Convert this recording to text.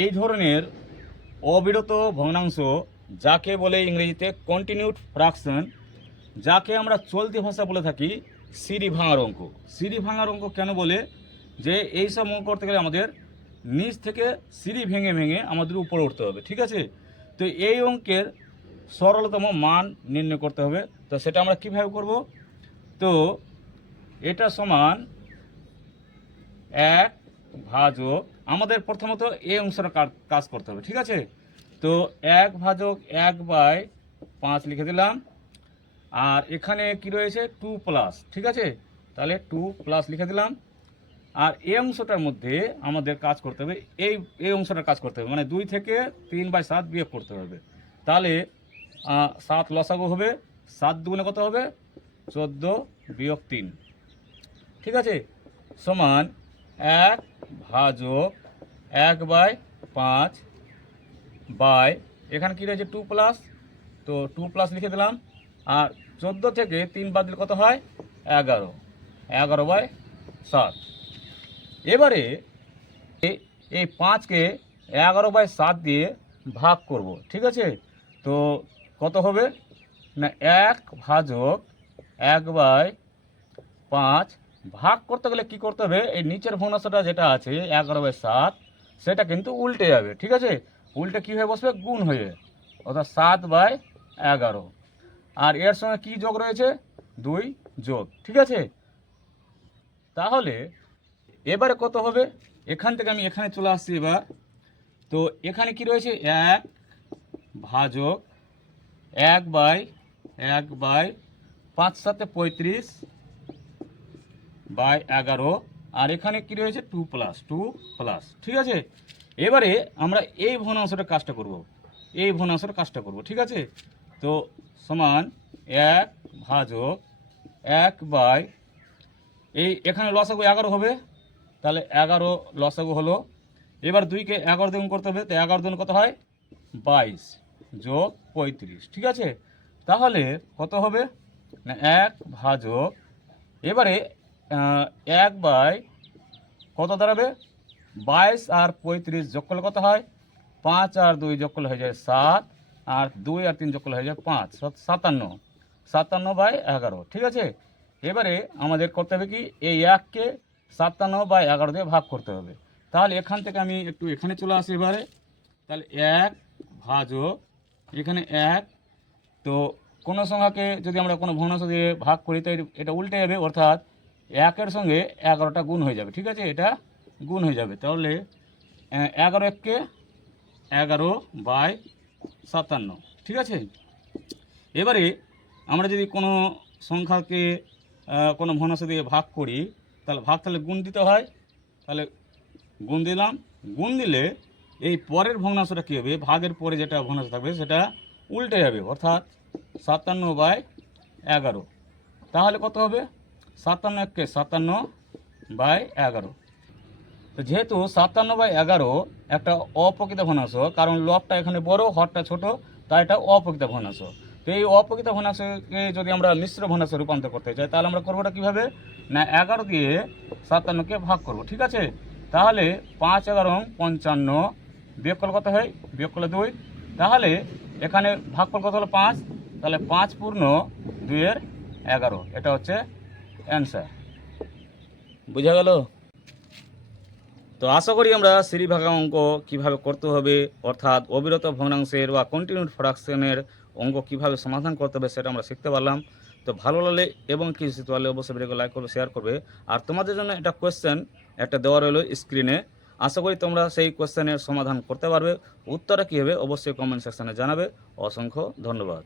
এই ধরনের অবিরত ভগ্নাংশ যাকে বলে ইংরেজিতে কন্টিনিউড ফ্রাকশন যাকে আমরা চলতি ভাষা বলে থাকি সিঁড়ি ভাঙার অঙ্ক। সিঁড়ি ভাঙার অঙ্ক কেন বলে? যে এই সব অঙ্ক করতে গেলে আমাদের নিচ থেকে সিঁড়ি ভেঙে ভেঙে আমাদের উপরে উঠতে হবে, ঠিক আছে? তো এই অঙ্কের সরলতম মান নির্ণয় করতে হবে। তো সেটা আমরা কীভাবে করব? তো এটা সমান এক ভাজক আমাদের প্রথমত এই অংশটা কাজ- করতে হবে, ঠিক আছে? তো এক ভাজক এক বাই পাঁচ লিখে দিলাম। আর এখানে কি রয়েছে? টু প্লাস, ঠিক আছে? তাহলে টু প্লাস লিখে দিলাম। আর এই অংশটার মধ্যে আমাদের কাজ করতে হবে, এই এই অংশটার কাজ করতে হবে মানে দুই থেকে তিন বাই সাত বিয়োগ করতে হবে। তাহলে সাত লসাগু হবে, সাত দুগুণে কত হবে? চোদ্দ বিয়োগ তিন, ঠিক আছে? সমান এক ভাজক এক বাই পাঁচ বাই। এখানে কী রয়েছে? টু প্লাস তো টু প্লাস লিখে দিলাম। আর চোদ্দ থেকে তিন বাদ কত হয়? এগারো। এগারো বাই সাত। এবারে এই পাঁচকে এগারো বাই সাত দিয়ে ভাগ করব, ঠিক আছে? তো কত হবে? না, এক ভাজক এক বাই পাঁচ ভাগ করতে গেলে কি করতে হবে? এই নিচের ভগ্নাংশটা যেটা আছে, এগারো বাই সাত, সেটা কিন্তু উল্টে যাবে, ঠিক আছে? উল্টে কী হয়ে বসবে? গুণ হয়ে অর্থাৎ সাত বাই এগারো। আর এর সঙ্গে কি যোগ রয়েছে? দুই যোগ, ঠিক আছে? তাহলে এবারে কত হবে? এখান থেকে আমি এখানে চলে আসছি এবার। তো এখানে কি রয়েছে? এক ভাজক এক বাই এক বাই পাঁচ সাথে পঁয়ত্রিশ বাই এগারো। আর এখানে কি রয়েছে? Two plus two plus. ঠিক আছে? এবারে আমরা এই ভগ্নাংশটা কাজটা করব। এই ভগ্নাংশটা কাজটা করব, ঠিক আছে? তো সমান এক ভাজক এক বাই, এই এখানে লসাগু এগারো হবে। তাহলে এগারো লসাগু হলো। এবার দুইকে এগারো দিন করতে হবে। তো এগারো দিন কত হয়? বাইশ যোগ পঁয়ত্রিশ। ঠিক আছে? তাহলে কত হবে? না, এক ভাজক। এবারে এক বাই কত দাঁড়াবে? বাইশ আর পঁয়ত্রিশ যোগ করলে কত হয়? পাঁচ আর দুই যোগ করলে হয়ে যায় সাত, আর দুই আর তিন যোগ করলে হয়ে যায় পাঁচ সাতান্ন। সাতান্ন বাই এগারো, ঠিক আছে? এবারে আমাদের করতে হবে কি? এই এককে সাতান্ন বাই এগারো দিয়ে ভাগ করতে হবে। তাহলে এখান থেকে আমি একটু এখানে চলে আসি এবারে। তাহলে এক ভাজক, এখানে এক। তো কোনো সংখ্যাকে যদি আমরা কোনো ভগ্নাংশ দিয়ে ভাগ করি তাই এটা উল্টে যাবে, অর্থাৎ একের সঙ্গে এগারোটা গুণ হয়ে যাবে, ঠিক আছে? এটা গুণ হয়ে যাবে। তাহলে এগারো এককে এগারো বাই সাতান্ন, ঠিক আছে? এবারে আমরা যদি কোনো সংখ্যাকে কোনো ভগ্নাংশ দিয়ে ভাগ করি, তাহলে ভাগ তাহলে গুণ দিতে হয়। তাহলে গুণ দিলাম। গুণ দিলে এই পরের ভগ্নাংশটা কী হবে? ভাগের পরে যেটা ভগ্নাংশ থাকবে, সেটা উল্টে যাবে, অর্থাৎ সাতান্ন বাই এগারো। তাহলে কত হবে? সাতান্ন এককে সাতান্ন বাই এগারো। তো যেহেতু সাতান্ন বাই এগারো একটা অপ্রকৃত ভগ্নাংশ কারণ লবটা এখানে বড়, হরটা ছোট, তাই এটা অপ্রকৃত ভগ্নাংশ তো এই অপ্রকৃত ভগ্নাংশকে যদি আমরা মিশ্র ভগ্নাংশে রূপান্তর করতে চাই, তাহলে আমরা করবোটা কীভাবে? না, এগারো দিয়ে সাতান্নকে ভাগ করব, ঠিক আছে? তাহলে পাঁচ এগারো পঞ্চান্ন, বিয়োগ করলে কত হয়? বিয়োগ দুই। তাহলে এখানে ভাগ কত হলো? পাঁচ। তাহলে পাঁচ পূর্ণ দুইয়ের এগারো, এটা হচ্ছে অ্যান্সার বুঝা গেল? তো আশা করি আমরা সিঁড়ি ভাগা অঙ্ক কীভাবে করতে হবে, অর্থাৎ অবিরত ভগ্নাংশের বা কন্টিনিউড ফ্রাকশনের অঙ্ক কীভাবে সমাধান করতে হবে সেটা আমরা শিখতে পারলাম। তো ভালো লাগলে এবং কিছু শিখতে পারলে অবশ্যই ভিডিওকে লাইক করবে শেয়ার করবে। আর তোমাদের জন্য একটা কোয়েশ্চেন একটা দেওয়া রইল স্ক্রিনে আশা করি তোমরা সেই কোয়েশ্চেনের সমাধান করতে পারবে। উত্তরটা কী হবে অবশ্যই কমেন্ট সেকশানে জানাবে। অসংখ্য ধন্যবাদ।